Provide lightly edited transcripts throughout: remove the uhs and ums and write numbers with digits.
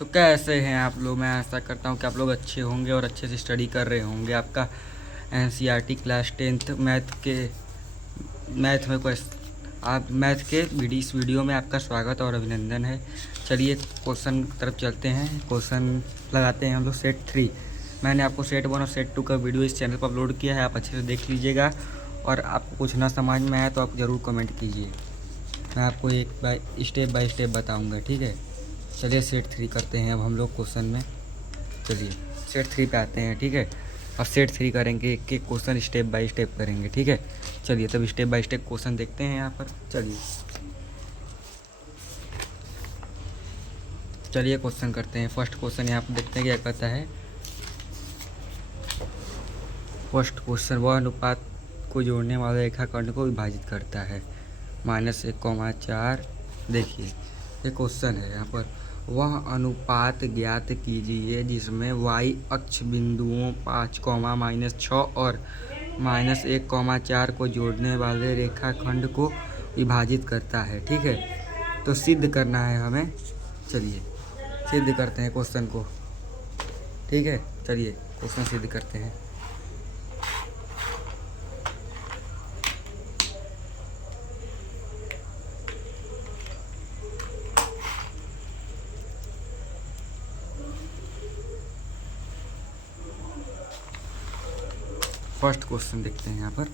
तो कैसे हैं आप लोग। मैं आशा करता हूँ कि आप लोग अच्छे होंगे और अच्छे से स्टडी कर रहे होंगे। आपका एनसीईआरटी क्लास 10th मैथ में आप मैथ के इस वीडियो में आपका स्वागत और अभिनंदन है। चलिए क्वेश्चन की तरफ चलते हैं। क्वेश्चन लगाते हैं हम लोग सेट 3। मैंने आपको सेट 1 और सेट 2 का वीडियो इस चैनल पर अपलोड किया है, आप अच्छे से देख लीजिएगा। और आपको कुछ ना समझ में आए तो आप ज़रूर कमेंट कीजिए, मैं आपको स्टेप बाय स्टेप बताऊँगा, ठीक है। चलिए सेट 3 करते हैं अब हम लोग क्वेश्चन में। चलिए सेट 3 पे आते हैं, ठीक है। अब सेट 3 करेंगे, एक एक क्वेश्चन स्टेप बाय स्टेप करेंगे, ठीक है। चलिए तब स्टेप बाय स्टेप क्वेश्चन देखते हैं यहाँ पर। चलिए क्वेश्चन करते हैं। फर्स्ट क्वेश्चन यहाँ पर देखते हैं क्या कहता है। फर्स्ट क्वेश्चन, वह अनुपात को जोड़ने वाले रेखाखंड को विभाजित करता है। -1,4। देखिए ये क्वेश्चन है यहाँ पर, वह अनुपात ज्ञात कीजिए जिसमें y अक्ष बिंदुओं 5, -6 और -1,4 को जोड़ने वाले रेखाखंड को विभाजित करता है, ठीक है। तो सिद्ध करना है हमें। चलिए सिद्ध करते हैं क्वेश्चन को, ठीक है। चलिए क्वेश्चन सिद्ध करते हैं। फर्स्ट क्वेश्चन देखते हैं यहाँ पर।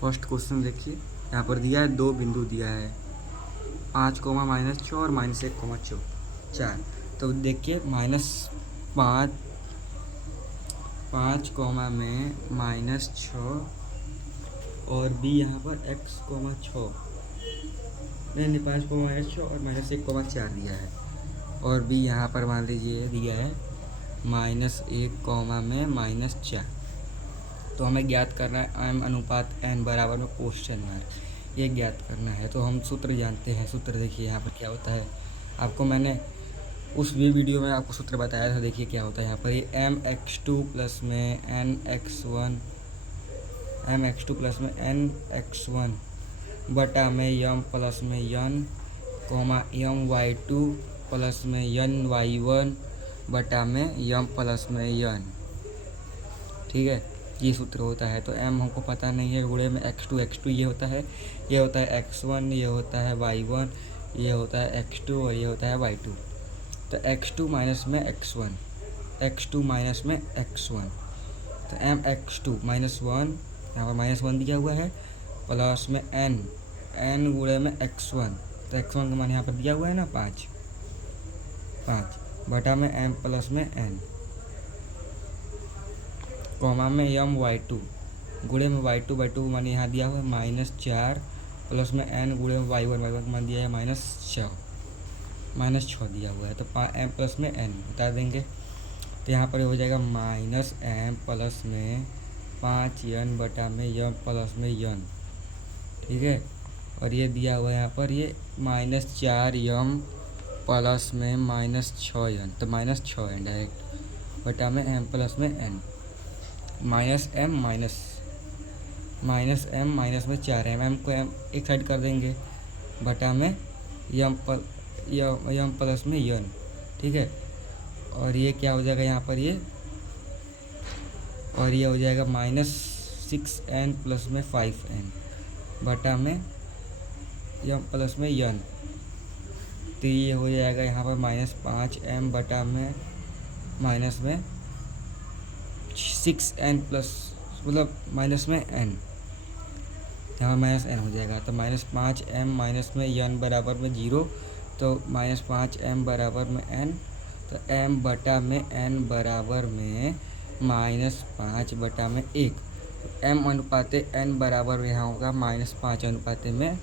फर्स्ट क्वेश्चन देखिए यहाँ पर दिया है, दो बिंदु दिया है 5, -6 और -1,4। तो देखिए -5 में -6 और बी यहाँ पर x,6 नहीं 5 -6 और -1,4 दिया है। और बी यहाँ पर मान लीजिए दिया है -1 में -4। तो हमें ज्ञात करना है m अनुपात n बराबर में क्वेश्चन मार्क, ये ज्ञात करना है। तो हम सूत्र जानते हैं। सूत्र देखिए यहाँ पर क्या होता है, आपको मैंने उस भी वीडियो में आपको सूत्र बताया था। देखिए क्या होता है यहाँ पर, ये mx2 प्लस में nx1 बटा में m प्लस में n, my2 प्लस में ny1 बटा में m प्लस में n, ठीक है। ये सूत्र होता है। तो m हमको पता नहीं है, गुणे में x2 ये होता है x1, ये होता है y1, ये होता है x2 और ये होता है y2। तो x2 माइनस में x1 तो mx2 -1, यहाँ पर -1 दिया हुआ है, प्लस में n गुणे में x1। तो x1 का मान यहाँ पर दिया हुआ है ना 5 बटा में m प्लस में n, कॉमा में my2 गुणे में y2 का मान यहाँ दिया हुआ है -4 प्लस में n गुणे में y1 का मान दिया है -6 दिया हुआ है। तो m प्लस में n बता देंगे। तो यहाँ पर हो जाएगा -m प्लस में 5n बटा में m प्लस में n, ठीक है। और ये दिया हुआ है यहाँ पर ये -4m प्लस में -6n, तो -6n डायरेक्ट बटा में m प्लस में n, -m माइनस में 4m, m को m एक साइड कर देंगे बटा में m प्लस में n, ठीक है। और ये क्या हो जाएगा यहाँ पर, ये हो जाएगा -6n प्लस में 5n बटा में m प्लस में n। तो ये हो जाएगा यहाँ पर -5m बटा में माइनस में 6n प्लस मतलब माइनस में n, यहाँ -n हो जाएगा। तो -5m माइनस में n बराबर में 0, तो -5m बराबर में n, तो m बटा में n बराबर में -5 बटा में 1। m अनुपाते n बराबर में यहाँ होगा -5 अनुपाते में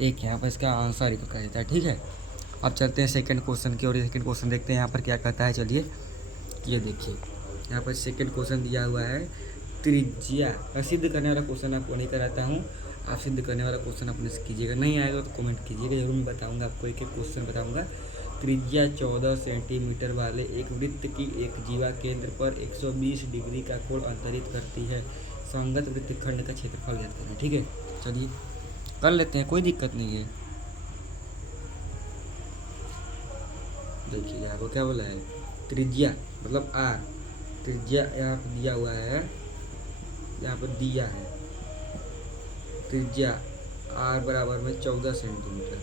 1। यहाँ पर इसका आंसर ही कहा जाता है, ठीक है। अब चलते हैं सेकंड क्वेश्चन की ओर। सेकंड क्वेश्चन देखते हैं यहाँ पर क्या कहता है। चलिए ये देखिए यहाँ पर सेकंड क्वेश्चन दिया हुआ है, त्रिज्या। मैं सिद्ध करने वाला क्वेश्चन आपको नहीं कराता हूँ, आप सिद्ध करने वाला क्वेश्चन अपने से कीजिएगा। नहीं आएगा तो कमेंट कीजिएगा, जरूर मैं बताऊँगा आपको, एक एक क्वेश्चन बताऊँगा। त्रिज्या 14 सेंटीमीटर वाले एक वृत्त की एक जीवा केंद्र पर 120 डिग्री का कोण अंतरित करती है। संगत वृत्तखंड का क्षेत्रफल ज्ञात करना, ठीक है। चलिए कर लेते हैं, कोई दिक्कत नहीं है। देखिए आपको क्या बोला है, त्रिज्या मतलब आर, त्रिज्या यहाँ पर दिया हुआ है, यहाँ पर दिया है त्रिज्या आर बराबर में 14 सेंटीमीटर,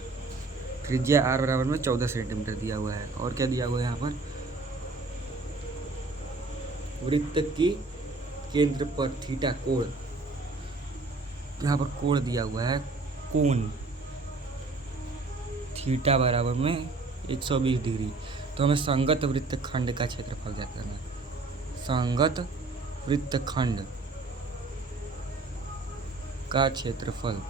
त्रिज्या आर बराबर में 14 सेंटीमीटर दिया हुआ है। और क्या दिया हुआ है यहाँ पर, वृत्त की केंद्र पर थीटा कोण, यहाँ पर कोण दिया हुआ है, कोण थीटा बराबर में 120 डिग्री। तो हमें संगत वृत्तखंड का क्षेत्रफल क्या करना है, संगत वृत्तखंड का क्षेत्रफल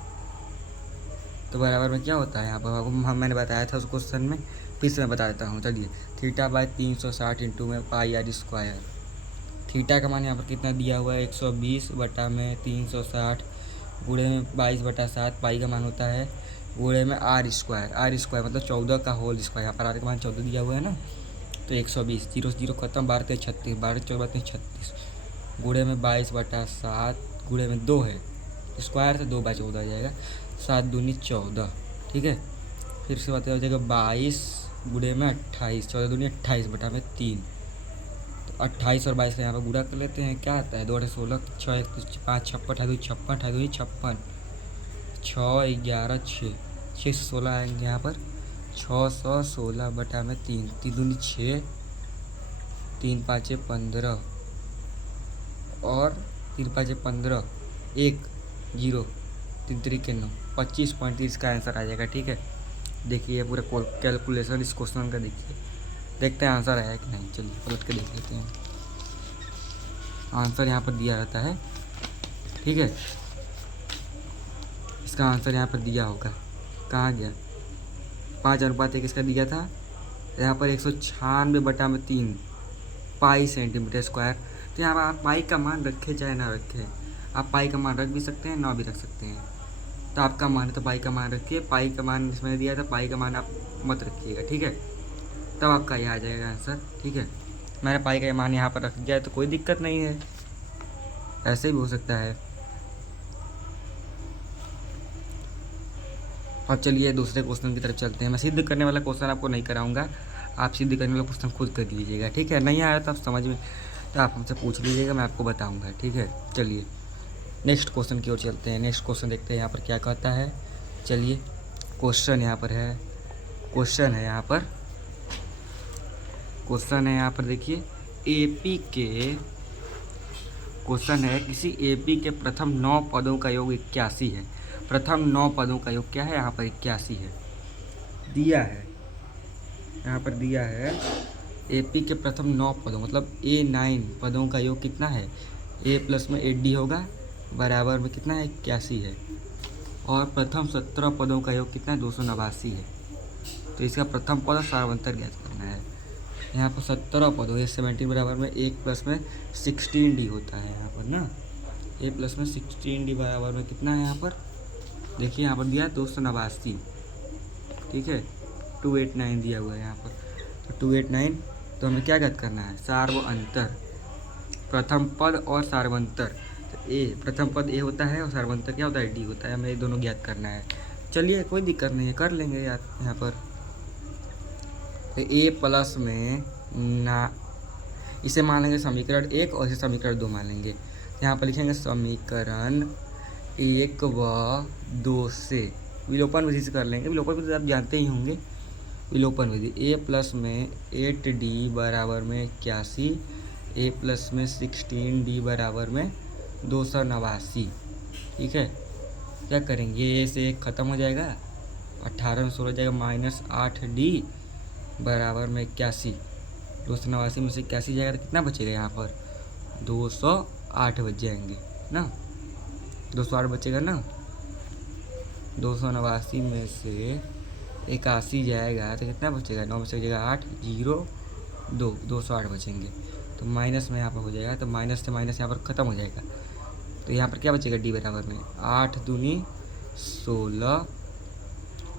तो बराबर में क्या होता है, यहाँ पर आपको मैंने बताया था उस क्वेश्चन में, फिर से मैं बता देता हूँ। चलिए, थीटा बाय 360 इंटू में पाई आर स्क्वायर, थीटा का मान यहाँ पर कितना दिया हुआ है 120 बटा में 360 गुणे में 22/7, पाई का मान होता है गुणे में आर स्क्वायर मतलब 14 का होल स्क्वायर, यहाँ पर आर का मान 14 दिया हुआ है ना, तो 120, 0 0 खत्म, 12 3 36, 12 14 36 गुणे में 22/7 गुणे में 2 है स्क्वायर, तो 2/14 आ जाएगा, 7 दूनी 14। ठीक है, फिर से बात हो जाएगा 22 गुणे में 28, 14 दूनी 28 बटा में 3, तो 28 और 22 का यहाँ पर गुणा कर लेते हैं, क्या आता है 2 8 16, 6 1 5 56 56 56 6 11 6 6 से 16 आएंगे यहाँ पर 616 बटा में 3, 3 दूनी 6, 3 5 15 और 3 5 15, 1 0 3 3 के 9, 25.30 का आंसर आ जाएगा। ठीक है, देखिए पूरा कैलकुलेशन इस क्वेश्चन का देखिए, देखते हैं आंसर आया कि नहीं। चलिए पलट के देख लेते हैं, आंसर यहाँ पर दिया रहता है। ठीक है, इसका आंसर यहाँ पर दिया होगा, कहाँ गया, 5:1 इसका दिया था, यहाँ पर 196 बटा में 3 पाई सेंटीमीटर स्क्वायर। तो यहाँ पर आप पाई का मान रखें चाहे ना रखें, आप पाई का मान रख भी सकते हैं ना भी रख सकते हैं, तो आपका मान है तो पाई का मान रखिए, पाई का मान इसमें दिया था, पाई का मान आप मत रखिएगा। ठीक है, तब आपका यह आ जाएगा आंसर। ठीक है, मैंने पाई का मान यहाँ पर रख दिया है तो कोई दिक्कत नहीं है, ऐसे भी हो सकता है। अब चलिए दूसरे क्वेश्चन की तरफ चलते हैं। मैं सिद्ध करने वाला क्वेश्चन आपको नहीं कराऊंगा, आप सिद्ध करने वाला क्वेश्चन खुद कर लीजिएगा। ठीक है, नहीं आया तो आप समझ में तो आप हमसे पूछ लीजिएगा, मैं आपको बताऊंगा। ठीक है, चलिए नेक्स्ट क्वेश्चन की ओर चलते हैं। नेक्स्ट क्वेश्चन देखते हैं यहाँ पर क्या कहता है। चलिए क्वेश्चन यहाँ पर है, क्वेश्चन है यहाँ पर देखिए, एपी के क्वेश्चन है, किसी एपी के प्रथम 9 पदों का योग 81 है। प्रथम 9 पदों का योग क्या है, यहाँ पर 81 है दिया है, यहाँ पर दिया है एपी के प्रथम 9 पदों मतलब A9 पदों का योग कितना है, A प्लस में 8D होगा बराबर में कितना है 81 है, और प्रथम 17 पदों का योग कितना है 289 है। तो इसका प्रथम पद और सार्वंतर ज्ञात करना है। यहाँ पर 17 पद हो, 17 बराबर में 1 प्लस में 16D होता है यहाँ पर ना, A प्लस में 16D बराबर में कितना है यहाँ पर, देखिए यहाँ पर दिया है 289। ठीक है, 289 दिया हुआ है यहाँ पर, तो 289, तो हमें क्या ज्ञात करना है, सार्वंतर, प्रथम पद और सार्वंतर। तो ए प्रथम पद ए होता है और सार्वंतर क्या होता है डी होता है, हमें ये दोनों ज्ञात करना है। चलिए कोई दिक्कत नहीं है, कर लेंगे यार। यहाँ पर तो ए प्लस में ना, इसे मान लेंगे समीकरण 1 और इसे समीकरण 2 मान लेंगे। यहाँ पर लिखेंगे समीकरण 1 व 2 से विलोपन विधि से कर लेंगे। विलोपन विधि आप जानते ही होंगे, विलोपन विधि। ए प्लस में 8D बराबर में 81, ए प्लस में 16D बराबर में 289। ठीक है, क्या करेंगे, ए से एक ख़त्म हो जाएगा, 18 में 16 जाएगा, -8D बराबर में 81, 289 में से 81 जाएगा तो कितना बचेगा यहाँ पर 208 बच जाएंगे ना, 208 बचेगा ना, 289 में से 81 जाएगा तो कितना बचेगा, 9 में से बचेगा 8 0 2, 208 बचेंगे। तो माइनस में यहाँ पर हो जाएगा, तो माइनस से माइनस यहाँ पर ख़त्म हो जाएगा, तो यहाँ पर क्या बचेगा डी बराबर में 8 दूनी 16,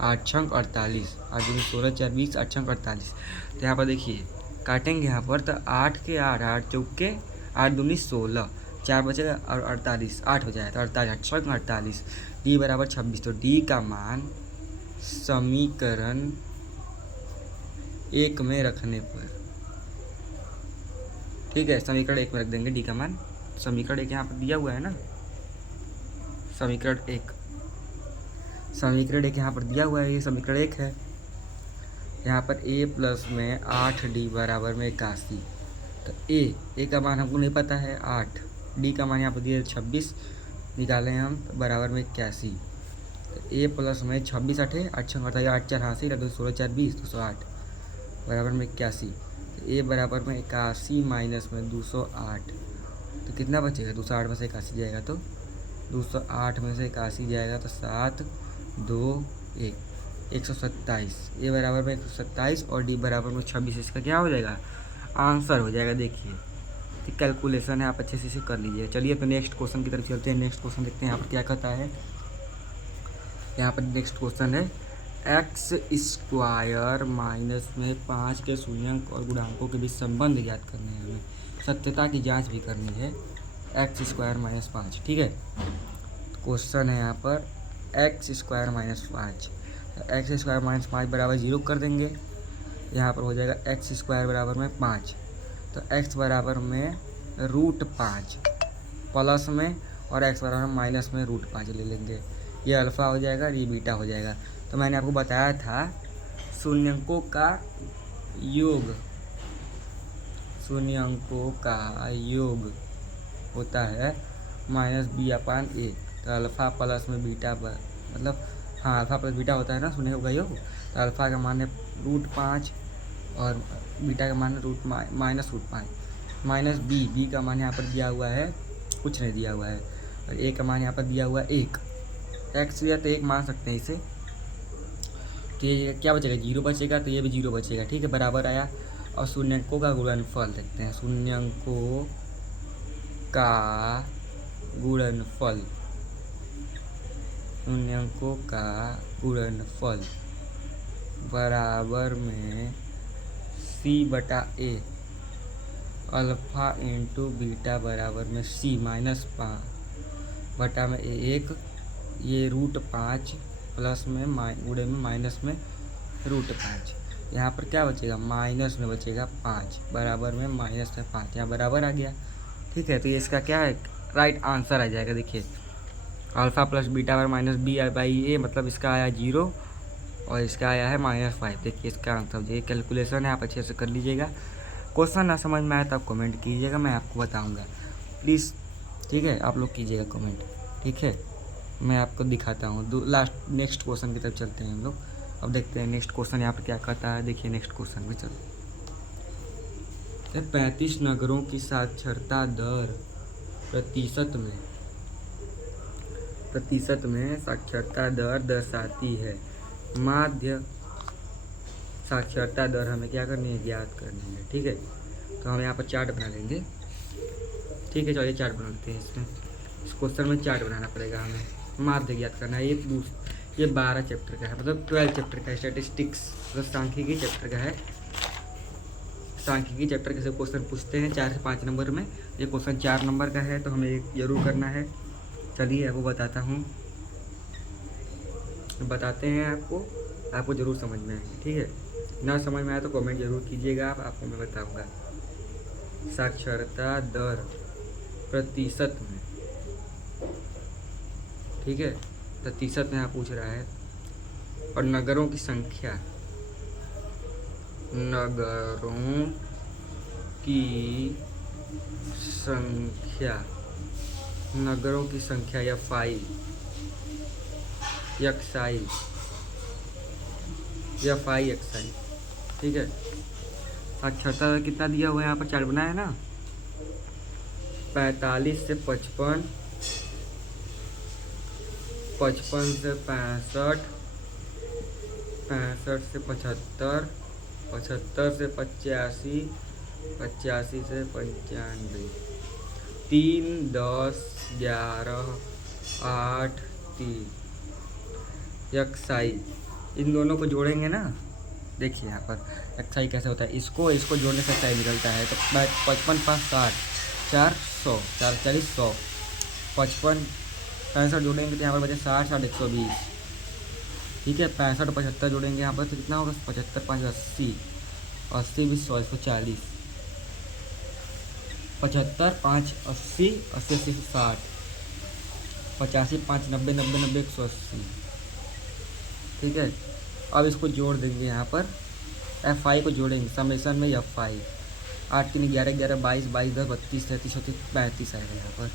8 छंग 48, 8 दूनी 16 4 20, 8 छंग 48। तो यहाँ पर देखिए काटेंगे यहाँ पर, तो 8 के 8, 8 चौके 8 दूनी 16, 4 बचेगा और 48 8 हो जाएगा, तो 48 8 छंग 48, डी बराबर 26। तो डी का मान समीकरण 1 में रखने पर, ठीक है। समीकरण 1 में रख देंगे डी का मान। समीकरण 1 यहाँ पर दिया हुआ है ना, समीकरण 1 यहाँ पर दिया हुआ है, ये समीकरण 1 है। यहाँ पर a प्लस में 8d बराबर में 81। तो a का मान हमको नहीं पता है 8, d का मान यहाँ पर दिया 26 निकालें हम, तो बराबर में 81। तो a प्लस में 26 8 8 बताइए 8 4 80 लगभग 16 4 20 208 बराबर में 81। तो a बराबर में 81 माइनस में 208, तो कितना बचेगा? 208 में से 81 जाएगा तो 208 में से 81 जाएगा तो 7 2 1 127। ए बराबर में 127 और डी बराबर में 26। इसका क्या हो जाएगा? आंसर हो जाएगा। देखिए तो कैलकुलेशन है, आप अच्छे से इसे कर लीजिए। चलिए तो नेक्स्ट क्वेश्चन की तरफ चलते हैं। नेक्स्ट क्वेश्चन देखते हैं यहाँ पर क्या कहता है। यहाँ पर नेक्स्ट क्वेश्चन है एक्स स्क्वायर माइनस में 5 के शून्यंक और गुणांकों के बीच संबंध ज्ञात करने हैं, हमें सत्यता की जांच भी करनी है। एक्स स्क्वायर माइनस 5, ठीक है। क्वेश्चन है यहाँ पर x square minus 5। X square minus 5 बराबर 0 कर देंगे। यहाँ पर हो जाएगा एक्स स्क्वायर बराबर में 5, तो एक्स बराबर में √5 प्लस में और एक्स बराबर में माइनस में √5 ले लेंगे। ये अल्फ़ा हो जाएगा, ये बीटा हो जाएगा। तो मैंने आपको बताया था शून्यंकों का योग, शून्यंकों का योग होता है -b/a। तो अल्फ़ा प्लस में बीटा मतलब हाँ अल्फ़ा प्लस बीटा होता है ना शून्यंकों का योग। तो अल्फ़ा का मान है √5 और बीटा का मान है -√5 बी का मान यहाँ पर दिया हुआ है, कुछ नहीं दिया हुआ है। और ए का मान यहाँ पर दिया हुआ है 1। एक्स दिया तो 1 मान सकते हैं इसे। तो ये क्या बचेगा? 0 बचेगा, तो ये भी 0 बचेगा, ठीक है। बराबर आया। और शून्यंकों का गुणनफल देखते हैं। शून्यंकों का गुणनफल, शून्यंकों का गुणनफल बराबर में c/a अल्फ़ा इंटू बीटा बराबर में c -5 बटा में 1, ये √5 प्लस में गुणे में माइनस में √5। यहाँ पर क्या बचेगा? माइनस में बचेगा 5 बराबर में माइनस में 5, यहाँ बराबर आ गया, ठीक है। तो ये इसका क्या है? राइट आंसर आ जाएगा। देखिए अल्फ़ा प्लस बीटा बराबर -b/a मतलब इसका आया 0 और इसका आया है -5। देखिए इसका आंसर, ये कैलकुलेशन है, आप अच्छे से कर लीजिएगा। क्वेश्चन ना समझ में आए तो आप कमेंट कीजिएगा, मैं आपको बताऊंगा प्लीज़, ठीक है। आप लोग कीजिएगा कमेंट, ठीक है। मैं आपको दिखाता हूँ। लास्ट नेक्स्ट क्वेश्चन की तरफ चलते हैं हम लोग। अब देखते हैं नेक्स्ट क्वेश्चन यहाँ पर क्या कहता है। देखिए नेक्स्ट क्वेश्चन में चलते हैं। 35 नगरों की साक्षरता दर प्रतिशत में साक्षरता दर दर्शाती है। माध्य साक्षरता दर हमें क्या करनी है? ज्ञात करनी है, ठीक है। तो हम यहाँ पर चार्ट बना लेंगे, ठीक है। चलिए चार्ट बनाते हैं। इसमें इस क्वेश्चन में चार्ट बनाना पड़ेगा हमें। माध्य ज्ञात करना है। ये 12 चैप्टर का है, मतलब 12 चैप्टर का है। स्टैटिस्टिक्स मतलब सांख्यिकी चैप्टर का है। सांख्यिकी चैप्टर के से क्वेश्चन पूछते हैं 4 से 5 नंबर में। ये क्वेश्चन 4 नंबर का है, तो हमें एक जरूर करना है। चलिए आपको बताता हूँ, बताते हैं आपको ज़रूर समझ में आएगी, ठीक है। ना समझ में आया तो कमेंट जरूर कीजिएगा, आपको मैं बताऊंगा। साक्षरता दर प्रतिशत में, ठीक है, प्रतिशत में यहाँ पूछ रहा है। और नगरों की संख्या, नगरों की संख्या या फाई एक्साई, ठीक है। साक्षरता कितना दिया हुआ है? यहाँ पर चार्ट बनाया है ना। 45 से 55, 55 से 65, 65 से 75, 75 से 85, 85 से 95, 3 10 11 8 3 एक्साई। इन दोनों को जोड़ेंगे ना, देखिए यहाँ पर एक्साई कैसे होता है। इसको जोड़ने से एक्साई निकलता है। तो 55 5 60 400 4 40 100, 55 65 जोड़ेंगे तो यहाँ पर बचे 60 60 120, ठीक है। 65 और 75 जोड़ेंगे यहाँ पर तो कितना होगा? 75 5 80, 80 20 100 140, 75 5 80, 80 80 60, 85 5 90 90 90 180। ठीक है, अब इसको जोड़ देंगे यहाँ पर, एफ आई को जोड़ेंगे समेसन में एफ आई। 8 3 11 11 22 22 10 32 33 34 35 आएगा यहाँ पर।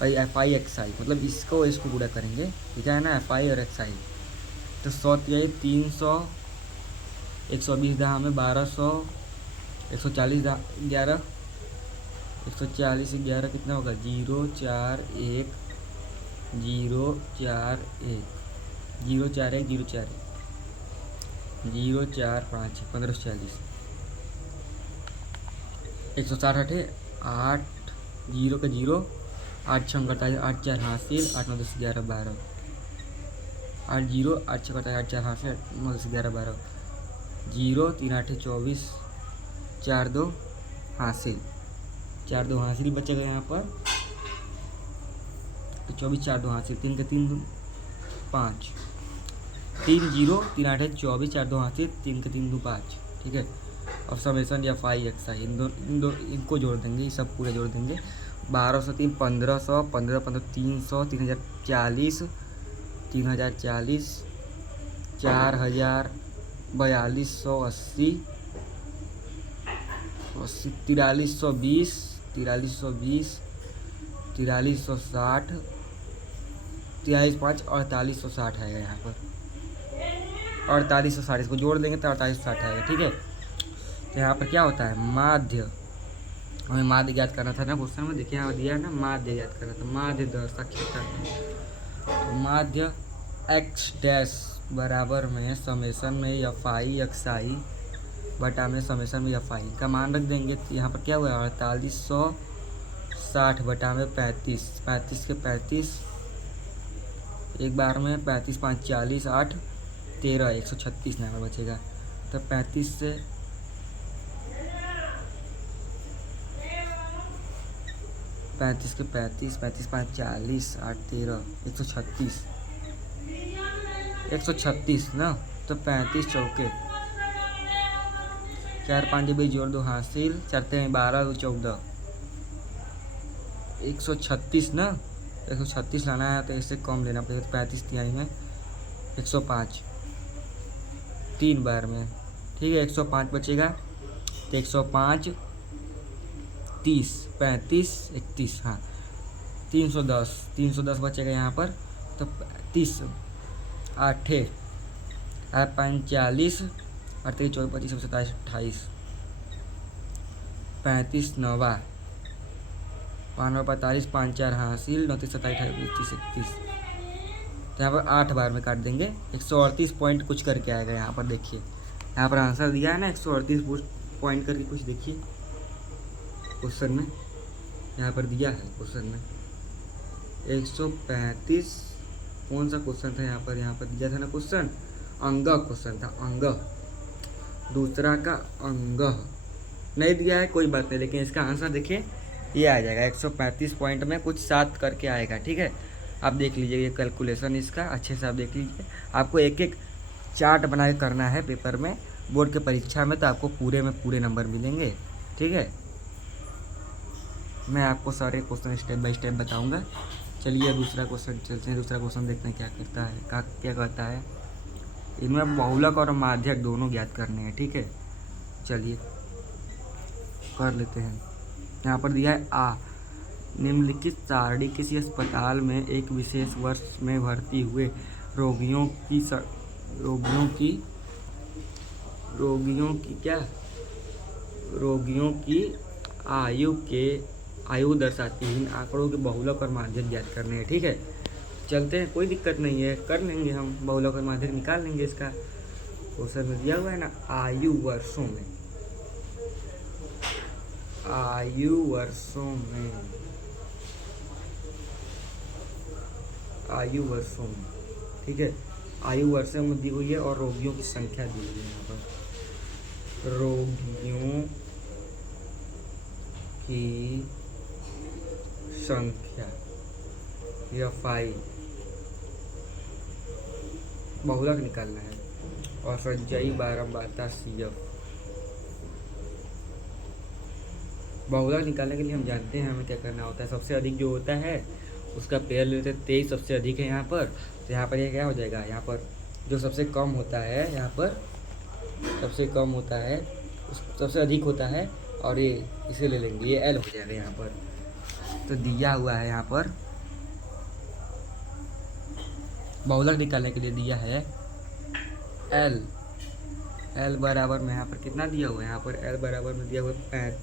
और एफ आई एक्स आई मतलब इसको गुणा करेंगे, ठीक है ना, एफ आई और एक्स आई। तो 100 300, 120 दहा में 1200, 140 11, 140 11 कितना होगा 0 4 1 0 4 1 0 4 1 0 4 1 0 4 5 1540, 160 अठे 8 जीरो का 0, 8 6 48 8 4 हासिल, 8 9 10 11 12, 8 0 8 6 48 8 4 हासिल, 8 9 10 11 12, 0 3 8 24, 4 2 हासिल, 4 2 हासिल बचेगा यहाँ पर। तो 24 4 2 हासिल, 3 के 3 5, 3 0 3 8 24, 4 2 हासिल, 3 के 3 2 5। ठीक है, अब समेसन या फाई एक्स आई इनको जोड़ देंगे, ये सब पूरे जोड़ देंगे। 1200 3 1500, 15 15 300, 3040, 3040, 4000, 4280, 4320, 4320, 4360, 43 5 4860 आएगा यहाँ पर। 4860 इसको जोड़ देंगे तो 4860 आएगा। ठीक है, तो यहाँ पर क्या होता है माध्य, हमें माध्य ज्ञात करना था ना क्वेश्चन में, देखिए यहाँ दिया है ना माध्य ज्ञात करना था, माध्य दर साक्षरता। तो माध्य एक्स डैश बराबर में समेसन में एफ आई एक्स आई बटा में समेसन में एफ आई का मान रख देंगे। तो यहाँ पर क्या हुआ 4860 बटा में 35, 35 के 35 एक बार में 35 5 40 8 13 136 यहाँ पर बचेगा। तो 35 से 35 के 35 35 5 40 8 13 136 ना। तो 35 चौके 4 5 20 जोड़ 2 हासिल, 4 3 12 2 14, 136 ना। 136 लाना है तो इससे कम लेना पड़ेगा। 35 तिहाई में 105 3 बार में। ठीक है, 105 बचेगा तो 105 30 35 31, हाँ 310 बचेगा यहाँ पर। तो 30 8 5 40 8 3 24 25 27 28 35 9 5 45 5 4 हासिल 9 3 27 28 31। तो यहाँ पर 8 बार में काट देंगे। 138 पॉइंट कुछ करके आएगा यहाँ पर। देखिए यहाँ पर आंसर दिया है ना 138 पॉइंट करके कुछ, देखिए क्वेश्चन में यहाँ पर दिया है क्वेश्चन में 135। कौन सा क्वेश्चन था यहाँ पर दिया था ना क्वेश्चन, अंग क्वेश्चन था, अंग दूसरा का अंग नहीं दिया है कोई बात नहीं, लेकिन इसका आंसर देखिए ये आ जाएगा 135 पॉइंट में कुछ 7 करके आएगा। ठीक है, आप देख लीजिए ये कैलकुलेशन इसका अच्छे से आप देख लीजिए। आपको एक एक चार्ट बना के करना है पेपर में, बोर्ड के परीक्षा में, तो आपको पूरे में पूरे नंबर मिलेंगे। ठीक है, मैं आपको सारे क्वेश्चन स्टेप बाय स्टेप बताऊंगा। चलिए दूसरा क्वेश्चन चलते हैं, दूसरा क्वेश्चन देखते हैं क्या करता है, क्या कहता है। इनमें बहुलक और माध्यक दोनों ज्ञात करने हैं। ठीक है, चलिए कर लेते हैं। यहाँ पर दिया है आ निम्नलिखित सारणी किसी अस्पताल में एक विशेष वर्ष में भर्ती हुए रोगियों की आयु दर्शाती है। इन आंकड़ों के बहुलक और माध्यक ज्ञात करने हैं। ठीक है, चलते हैं, कोई दिक्कत नहीं है, कर लेंगे हम, बहुलक और माध्यक निकाल लेंगे। इसका क्वेश्चन में दिया हुआ है ना आयु वर्षों में, आयु वर्षों में। ठीक है, आयु वर्षों में दी हुई है और रोगियों की संख्या दी हुई है। यहाँ पर रोगियों की संख्या या फाई बहुलक निकालना है और संचयी बारंबारता CF बहुलक निकालने के लिए हम जानते हैं हमें क्या करना होता है। सबसे अधिक जो होता है उसका पेयर लेते हैं। 23 सबसे अधिक है यहाँ पर, तो यहाँ पर ये क्या हो जाएगा, यहाँ पर जो सबसे कम होता है, यहाँ पर सबसे कम होता है उस सबसे अधिक होता है, और ये इसे ले लेंगे, ये एल हो जाएगा यहाँ पर। तो दिया हुआ है यहाँ पर बहुलक निकालने के लिए दिया है एल। एल बराबर में यहाँ पर कितना दिया हुआ है, यहाँ पर एल बराबर में दिया हुआ है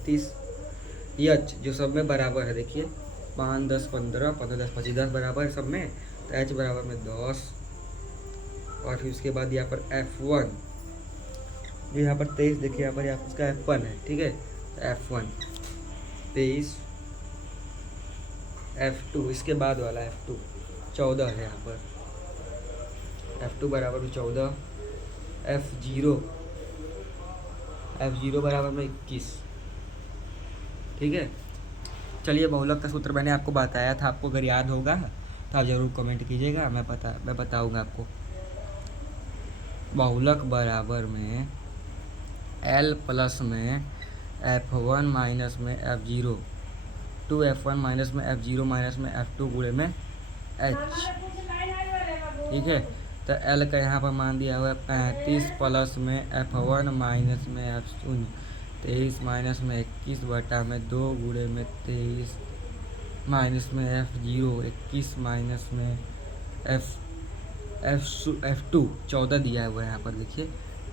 35 एच, जो सब में बराबर है। देखिए 5 10 15 15 10 25 10 बराबर है सब में, तो एच बराबर में 10। और फिर उसके बाद यहाँ पर F1 जो यहाँ पर 23, देखिए यहाँ पर उसका F1 है, ठीक है। तो F1 23, F2 इसके बाद वाला F2 14 है यहाँ पर, F2 बराबर में 14, F0 बराबर में 21, ठीक है। चलिए बहुलक का सूत्र मैंने आपको बताया था, आपको अगर याद होगा तो आप ज़रूर कमेंट कीजिएगा, मैं बताऊंगा आपको। बहुलक बराबर में L प्लस में F1 माइनस में F0 2F1 माइनस में F0 माइनस में F2 गुणे में H, ठीक है। तो L का यहाँ पर मान दिया हुआ है 35 प्लस में F1 माइनस में F0 23 माइनस में 21 बटा में 2 गुणे में 23 माइनस में F0 21 माइनस में F2 14 दिया हुआ है यहाँ पर, देखिए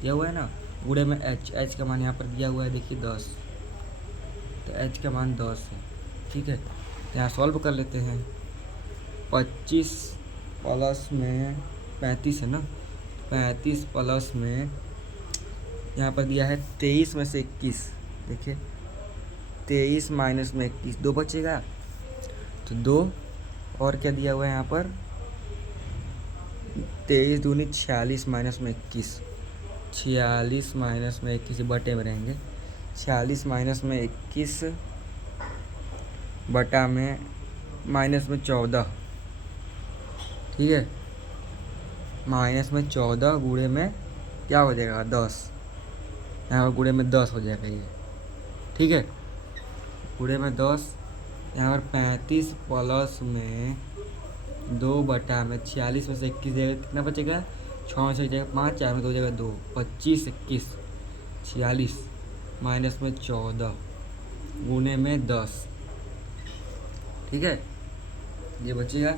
दिया हुआ है ना, गुणे में H का मान यहाँ पर दिया हुआ है, देखिए 10, तो H का मान 10 है, ठीक है। तो यहाँ सॉल्व कर लेते हैं। 25 प्लस में 35 है ना, 35 प्लस में यहाँ पर दिया है 23 में से 21, देखिए 23 माइनस में 21 2 बचेगा, तो 2 और क्या दिया हुआ है यहाँ पर 23 दूनी 46 माइनस में 21, 46 माइनस में 21 बटे में रहेंगे, 46 माइनस में 21 बटा में माइनस में 14, ठीक है। माइनस में 14 गुणे में क्या हो जाएगा 10, यहाँ पर गुणे में 10 हो जाएगा ये, ठीक है। गुणे में 10, यहाँ पर 35 प्लस में 2 बटा में 46 में से 21 जाएगा, कितना बचेगा 6 से जाएगा 5, 4 में 2 जाएगा 2, 25 21 46 माइनस में 14 गुणे में 10, ठीक है, ये बचेगा।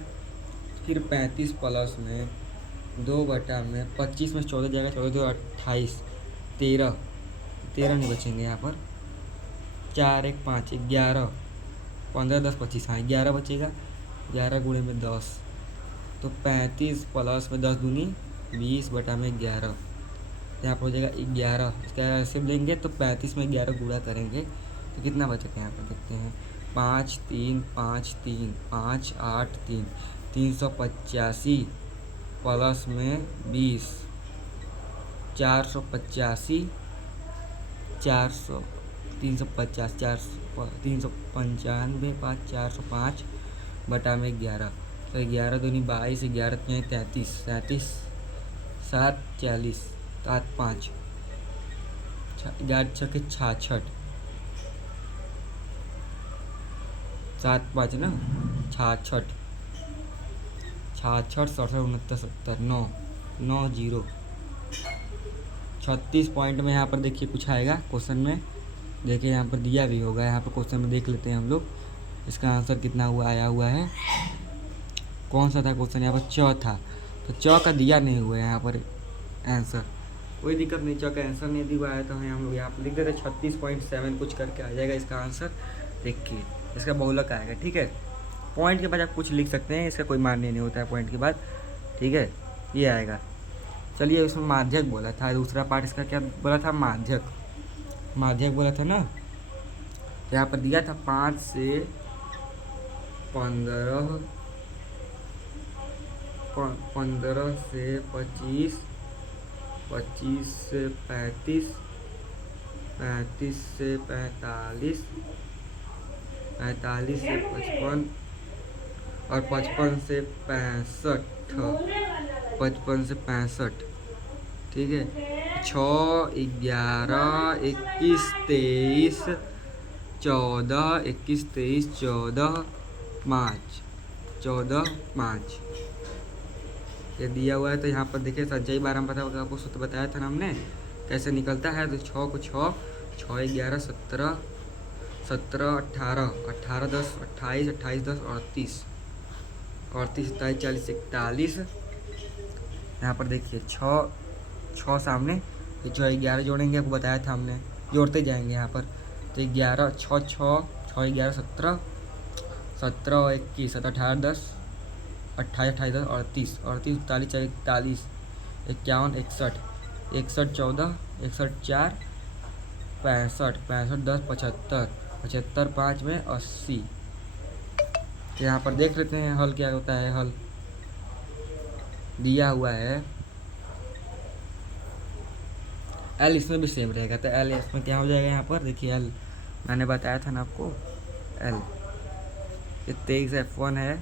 फिर 35 प्लस में 2 बटा में 25 में 14 जाएगा, 14 2 28 13 नहीं बचेंगे यहाँ पर, 4 1 5 11 15 10 25, हाँ 11 बचेगा, 11 गुणे में 10, तो 35 प्लस में 10 दूनी 20 बटा में 11, यहाँ पर हो जाएगा 11। इसका ऐसे लेंगे तो 35 में 11 गुणा करेंगे तो कितना बचेगा, यहाँ पर देखते हैं 5 3 5 3 5 8 3 385 प्लस में 20 485 400 350 395 5 405 बटा में 11, तो 11 दूनी 22 11 33 37 7 40 7 5 11 छके 66 7 5 ना 66 66 67 69 70 9 9 0 36 पॉइंट में यहाँ पर देखिए कुछ आएगा क्वेश्चन में, देखिए यहाँ पर दिया भी होगा, यहाँ पर क्वेश्चन में देख लेते हैं हम लोग इसका आंसर कितना हुआ आया हुआ है। कौन सा था क्वेश्चन, यहाँ पर च था, तो च का दिया नहीं हुआ है यहाँ पर आंसर, कोई दिक्कत नहीं, च का आंसर नहीं दिया है तो हम लोग यहाँ पर लिख देते 36.7 कुछ करके आ जाएगा इसका आंसर। देखिए इसका बहुलक आएगा, ठीक है। पॉइंट के बाद आप कुछ लिख सकते हैं, इसका कोई मान्य नहीं होता है पॉइंट के बाद, ठीक है, ये आएगा। चलिए इसमें माध्यक बोला था, दूसरा पार्ट इसका क्या बोला था, माध्यक बोला था ना। यहाँ पर दिया था 5 से 15 15 से 25 25 से 35 35 से 45 45 से 55 और 55 से 65 55 से 65, ठीक है। 6 11 21 23 14, 21, 23, 14, 5, 14, 5 ये दिया हुआ है। तो यहाँ पर देखिए संचयी बारह पता होगा आपको सूत्र बताया था ना हमने कैसे निकलता है। तो 6 को 6, 6 11 17, 17 18, 18 10 28, 28 10 38, 38 27 40 41। यहाँ पर देखिए 6 सामने, ये 6 11 जोड़ेंगे, आपको बताया था हमने, जोड़ते जाएंगे यहाँ पर। तो 11 6 6 6 11 17, 17 21 18 10, 28 28 10 38, 38 39 40 41 51 61 14, 61 4 65, 65 10 75, 75 5 में 80। यहाँ पर देख लेते हैं हल क्या होता है। हल दिया हुआ है एल, इसमें भी सेम रहेगा। तो एल इसमें क्या हो जाएगा, यहाँ पर देखिए एल मैंने बताया था ना आपको, एल ये 23 F1 है।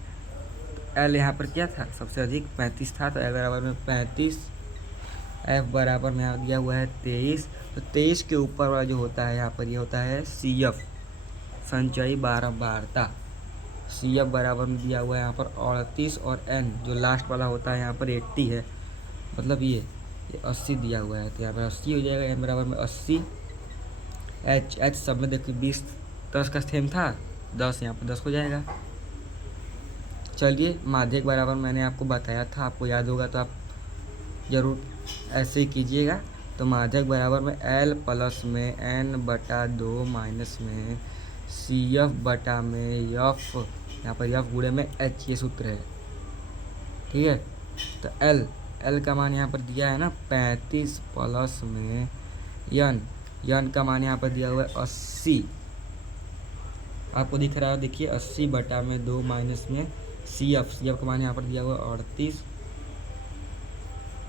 एल यहाँ पर क्या था, सबसे अधिक 35 था, तो एल बराबर में 35, एफ बराबर में यहाँ दिया हुआ है 23। तो 23 के ऊपर वाला जो होता है यहाँ पर ये होता है सी एफ, संचयी बारंबारता। सी एफ बराबर में दिया हुआ है यहाँ पर 38, और एन जो लास्ट वाला होता है यहाँ पर 80 है, मतलब ये 80 दिया हुआ है। तो यहाँ पर 80 हो जाएगा, एन बराबर में 80। एच सब में देखिए 20 10 का सेम था, 10 यहाँ पर 10 हो जाएगा। चलिए माध्यक बराबर मैंने आपको बताया था, आपको याद होगा तो आप ज़रूर ऐसे ही कीजिएगा। तो माध्यक बराबर में एल प्लस में एन बटा 2 माइनस में सी एफ बटा में एफ, यहाँ पर एफ गुणे में एच, ये सूत्र है, ठीक है। तो एल का मान यहाँ पर दिया है ना 35 प्लस में यन का मान यहाँ पर दिया हुआ है 80, आपको दिख रहा है, देखिए 80 बटा में 2 माइनस में सी एफ का मान यहाँ पर दिया हुआ है 38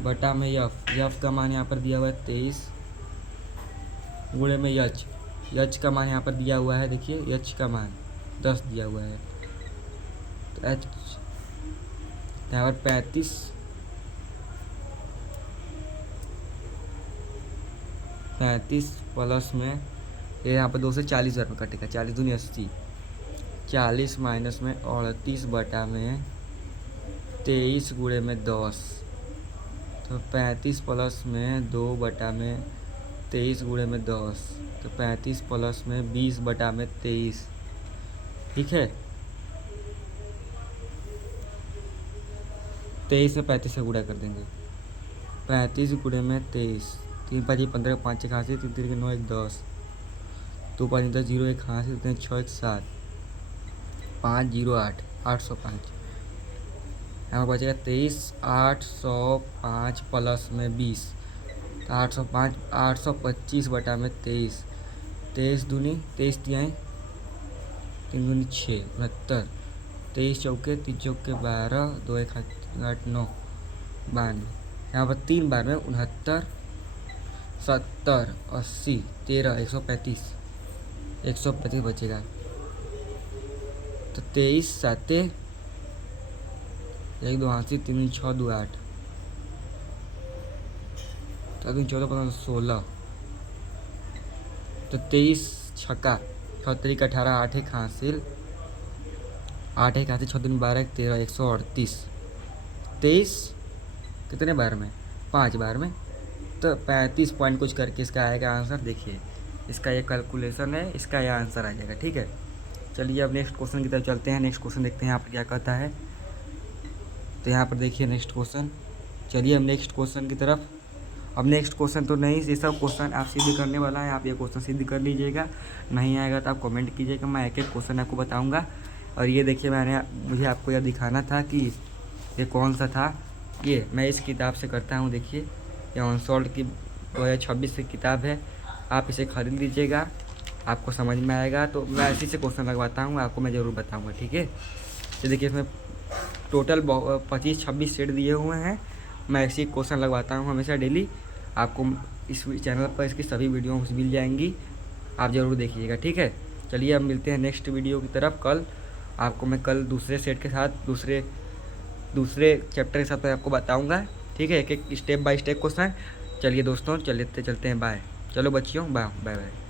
बटा में यफ का मान यहाँ पर दिया हुआ है 23 गुणे में यच का मान यहाँ पर दिया हुआ है, देखिए यच का मान 10 दिया हुआ है। तो एच यहाँ पर 35 प्लस में ये यहाँ पर 2 से 40 में कटेगा, 40 दूनी 80, 40 माइनस में 38 बटा में 23 गुणे में 10, तो 35 प्लस में 2 बटा में 23 गुणे में 10, तो 35 प्लस में 20 बटा में 23, ठीक है। 23 में 35 से गुणा कर देंगे, 35 गुणे में 23, 3 5 15 5 1 हाथ से 3 3 9 1 10, 2 5 10 0 1 हाथ से 6 1 7 5 0 8 805, यहाँ पर बचेगा 23 805 प्लस में 20, तो 805 825 बटा में 23, 23 दूनी 23 तिहाई 3 दूनी 6 69, 23 चौके 3 चौके 12 2 1 8 9 92, यहाँ पर 3 बार में 69 70 80 13 135 135 बचेगा। तो 23 7 1 2 हाथ से 3 6 2 8, 3 14 15 16, तो 23 छक्का 6 3 18 8 1 हासिल 8 1 हासिल 6 3 12 13 138, 23 कितने बार में 5 बार में, तो 35 पॉइंट कुछ करके इसका आएगा आंसर। देखिए इसका ये कैलकुलेशन है, इसका ये आंसर आ जाएगा, ठीक है। चलिए अब नेक्स्ट क्वेश्चन की तरफ चलते हैं। नेक्स्ट क्वेश्चन देखते हैं यहाँ पर क्या कहता है। तो यहाँ पर देखिए नेक्स्ट क्वेश्चन, चलिए हम नेक्स्ट क्वेश्चन की तरफ। अब नेक्स्ट क्वेश्चन तो नहीं, ये सब क्वेश्चन आप सिद्ध करने वाला है, आप ये क्वेश्चन सिद्ध कर लीजिएगा, नहीं आएगा तो आप कमेंट कीजिएगा, मैं एक एक क्वेश्चन आपको बताऊंगा। और ये देखिए मुझे आपको यह दिखाना था कि ये कौन सा था, ये मैं इस किताब से करता हूँ। देखिए ये ऑनसॉल्ट की 2026 की किताब है, आप इसे खरीद लीजिएगा, आपको समझ में आएगा। तो मैं इसी से क्वेश्चन लगवाता हूँ, आपको मैं ज़रूर बताऊँगा, ठीक है। तो देखिए इसमें टोटल 25-26 सेट दिए हुए हैं, मैं ऐसे क्वेश्चन लगवाता हूँ हमेशा डेली। आपको इस चैनल पर इसकी सभी वीडियो मिल जाएंगी, आप ज़रूर देखिएगा, ठीक है। चलिए अब मिलते हैं नेक्स्ट वीडियो की तरफ कल। आपको मैं कल दूसरे सेट के साथ दूसरे चैप्टर के साथ मैं आपको बताऊंगा, ठीक है, एक एक स्टेप बाय स्टेप क्वेश्चन। चलिए दोस्तों चलते हैं, बाय। चलो बच्चियों, बाय बाय।